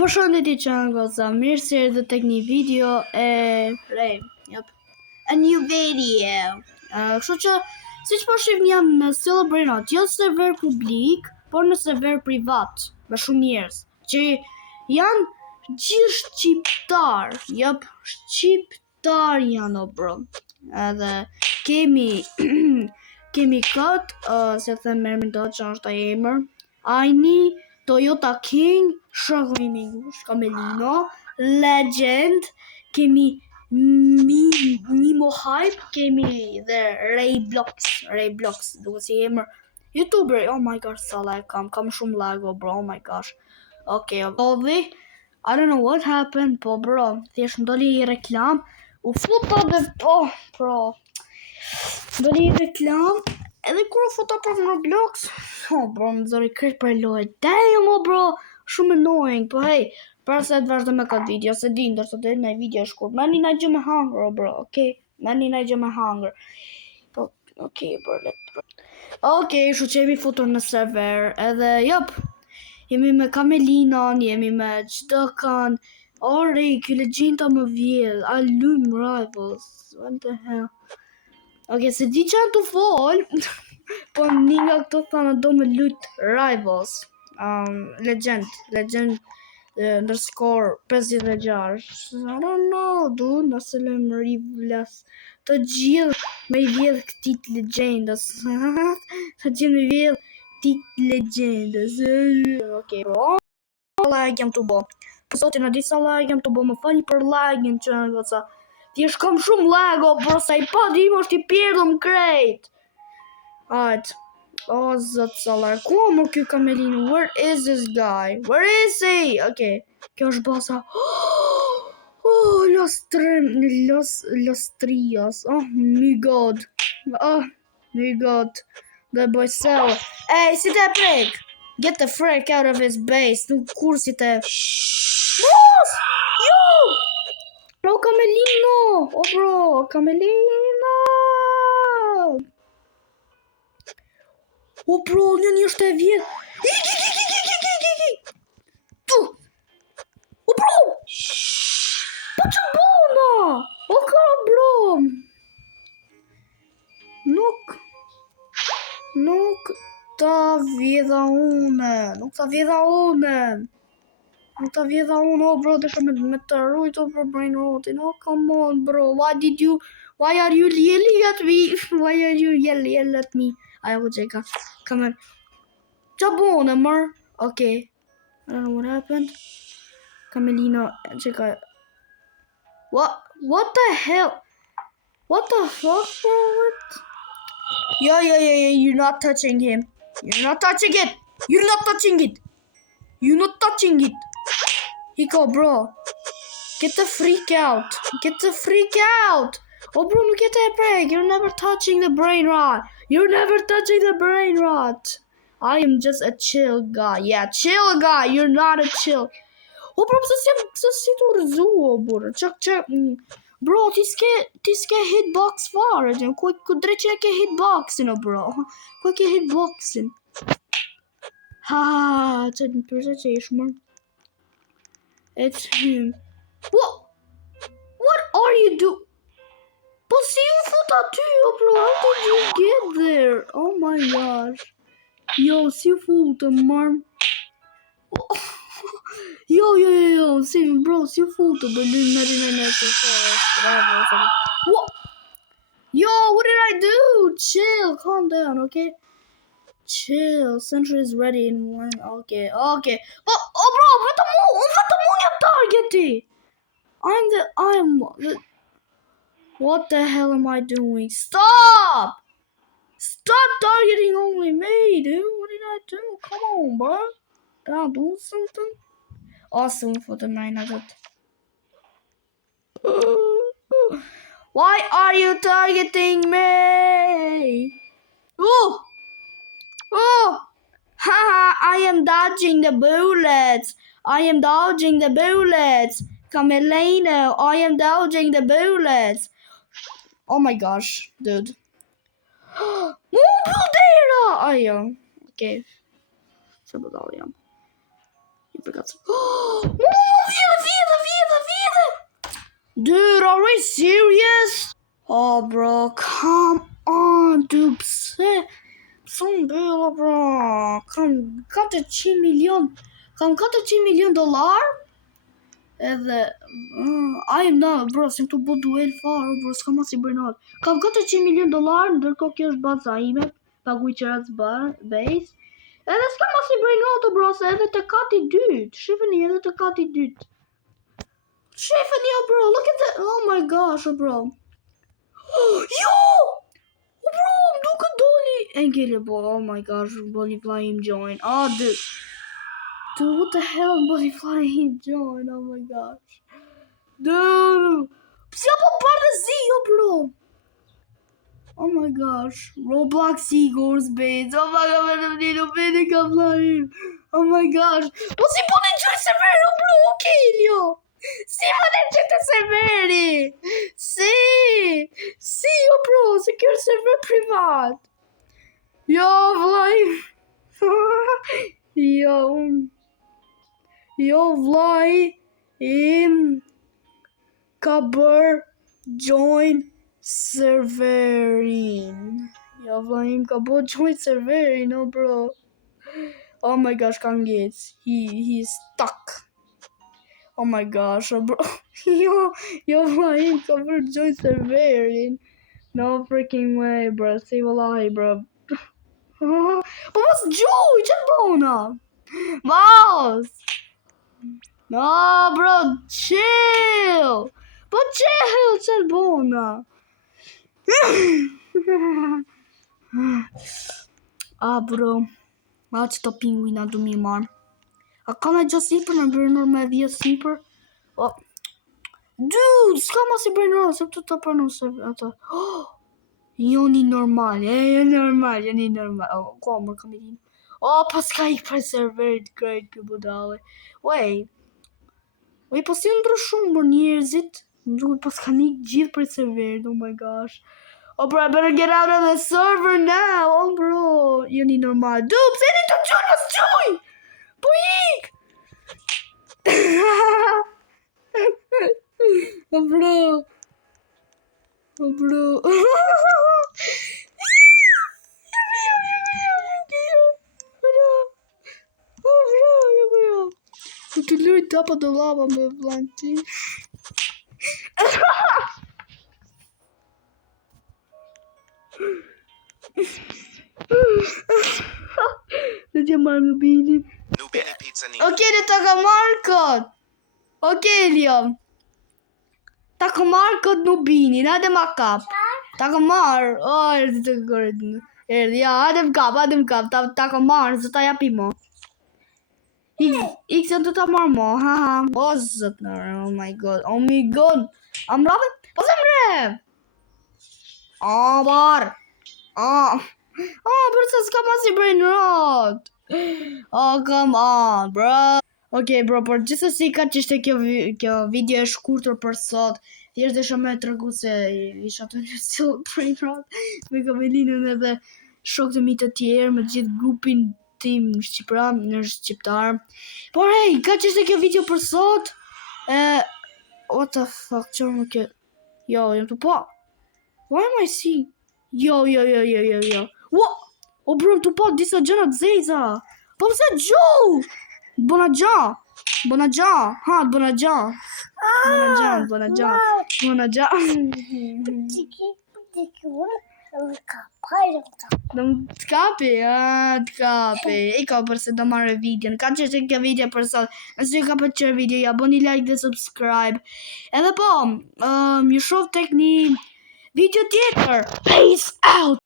Përshëndetje që në goza, mirë se erdhët tek një video e re. A new video. Kështu që, siç po shihni jam në Celebrate, jo server publik, por në server privat, me shumë njerëz, që janë gjithë shqiptar. Shqiptar janë o bro. Edhe kemi këtë, se them emrin do që është ai emër. Aini, Toyota King, Camelino, Legend, kemi Nemo Hype, kemi dhe Rayblox, duke si emër YouTuber. Oh my gosh, sa lag kam shumë lag, bro, oh my gosh. Okay, I don't know what happened, po bro, thjesht më doli i reklam, u futa dhe, oh bro, doli i reklam, edhe kur u futa për Roblox, oh bro, më zori kërë për lojë, damn, oh bro, shumë annoying, po hey, para se të vazhdo me këtë video, se di, ndërsa të në video shkurt, mani na gjë me hunger, oh bro, okay, mani na gjë me hunger, po, okay, bro, okay, shu që jemi futur në server, edhe, jemi me Camelinon, jemi me qdo kanë, ore, kjo legjenda më vjedh, I lum rivals, what the hell. Okay, se di që janë të fol, po një nga këto thana do me lut rivals, legend, underscore 56, I don't know, dude, nëse le më rivlas, të gjithë me i vjedh këtit legendas, të gjithë me i vjedh këtit legendas, okay, bro, lag jam të bo, pësotin a disa lag jam të bo, më fani për lagin që në gëca, thjesht kam shumë lag, bro, sa i padi im është i pierdhëm krejt. Alright, oh, zot salar, ku më kjo Camelino, where is this guy, where is he, okay, kjo është basa, oh, Los Trias, oh my god, the boy sell, hey, si te prek, get the frick out of his base, nuk kur si te, boss, yo, bro, Camelino, oh bro, Camelino, oh bro, një është e vjetë, tu, oh bro, po që bona, oh ka bro, nuk ta vjedha une, oh bro, desha me të rujt, oh bro, brain rotin, oh come on bro, why are you yelling at me, I will check out, come on, Jabona, mar, okay, I don't know what happened, Camelino, check out, what the hell, what the fuck, bro, what? Yeah, you're not touching him. You're not touching it. Hiko, bro. Get the freak out. Oh, bro, look at that break. You're never touching the brain rot. I am just a chill guy. Yeah, chill guy. You're not a chill. Oh, bro, si tu rëzu, bro. Çak. Bro, ti s'ke hitbox fare, ku drejt që e ke hitboxin, bro. Ku e ke hitboxin? Që në përse që ish, man. It's him. What are you doing? Po si u fut aty, bro, how did you get there? Oh my gosh. Yo, si u fut, man. Yo, see, bro, si u fut, bro, what? Yo, what did I do? Chill, calm down, okay? Chill, Sentry is ready in one, okay. Oh, bro, what the targeti? What the hell am I doing? Stop targeting only me, dude. What did I do? Come on, bro. Did I do something? Awesome for the 900. Why are you targeting me? Haha, I am dodging the bullets. Camelino, I am dodging the bullets. Oh my gosh, dude. Okay. Vite! Dude, are we serious? Oh, bro, come on, dude. Pse mbyllo, bro? Kam 400 milion. Kam 400 milion dollar. Edhe I am not, bro, se këtu bo duel fare, bro, s'kam as I bëjnë. Kam 400 milion dollar, ndërkohë kjo është baza ime, paguaj qerat base. Edhe s'kam as I bëjnë auto, bro, se edhe të kati dytë. Shifeni edhe të kati dytë. Shifeni, bro, look at that. Oh my gosh, bro. Yo! Bro, duke doli. Engele, bro, oh my gosh, Bodyfly him join. Oh, dude. Dude, what the hell, Bodyfly him join? Oh my gosh. Dude. Pse po bardhëzio, bro? Oh my gosh. Roblox Eagles, babes. Oh my god, oh my gosh. Po si po në gjërë se verë, bro, okay, jo. Si po në gjërë se veri. Si, jo, bro, se kjo është server privat. Jo, vlaj. Jo, vlaj. Ka bër join serverin. Ja, vlajim ka bër join serverin, oh bro. Oh my gosh, can't get. He's stuck. Oh my gosh, oh bro. Yo, vlajim ka bër join serverin. No freaking way, bro. Si vallahi, bro. But what's Joey? Just bona. Mouse. No, bro, chill. But chill, just bona. Bro. Ma që të pinguina du mi marë. A ka me gjë sipër në bërënur me 10 sipër? Dude, s'ka ma si bërënur, se të përnu se ato. Joni normal, joni normal. Ko, mërë kam I din. Pas ka I për serverit krejt kë budale. Wait, pas si ndryshumë mërë njerëzit. Duke pas ka një gjithë për serverit, oh my gosh. Oh bro, I better get out of the server now. Oh bro, joni normal. Dude, pse një të gjoj, pas gjoj! Po ik! Oh bro. Oh bro. Të lujt tapa do lava me vlanti. Dhe t'ja marrë në bini. Okej, dhe ta ka marrë kod. Okej, Liam. Ta ka marrë kod në bini, na dhe ma kap. Ta ka marrë. Erdi të kërët. Erdi, ja, adem kap. Ta ka marrë, zë ta japi mo. Ik se të ta marrë mo, haha. O, zët nërë, oh my god. Oh my god. Am rabën? Po se mrev. Barë. Përse s'ka ma si brain rot. Come on, bro. Okay, bro, por gjithsesi ka që ishte kjo video e shkurtër për sot. Thjesht desha me tregu se isha të një still brain rot. Me Kamelinën edhe shokët e mi të tjerë, me gjithë grupin tim shqiptar. Por hey, ka që ishte kjo video për sot. What the fuck, që më kjo? Yo, jam të pa. Why am I seeing? Yo. What? Oh bro, tu pa disa gjëra të zeza. Po pse Joe? Bona gjë. Bona gjë. T'kapi. Iko përse do marrë videon. Ka që është kjo video për sot. Nëse ju ka pëlqyer video, ja bëni like dhe subscribe. Edhe po, ju shoh tek një video tjetër. Peace out.